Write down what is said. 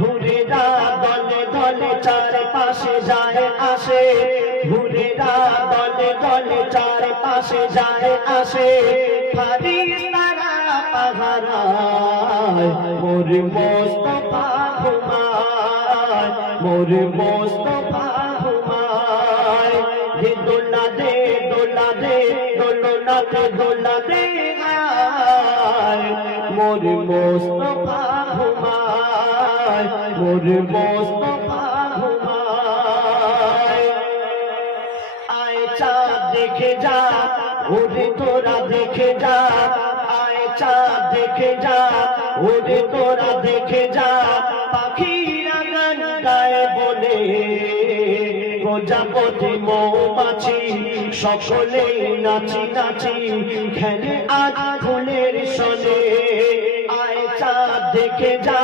হুরেরা দলে দলে চারপাশে যায় আসে, হুরেরা দলে দলে চারপাশে যায় আসে, ফারিস্তারা পাহারায় মোর মুস্তাফা ঘুমায়, মোর মুস্তাফা ঘুমায়। হে দোলা দে দোলা দে দোলনা দে দোলা দে আয়, মোর মুস্তাফা ঘুমায়, মোর মুস্তাফা ঘুমায়। আয় চাঁদ দেখে যা ওরে তোরা দেখে যা, আয় চাঁদ দেখে যা ওরে তোরা দেখে যা, পাখিরা গান গায় বলে প্রজাপতি মৌমাছি সকলে নাচি নাচি খেলে আজ ফুলের সনে। আয় চাঁদ দেখে যা।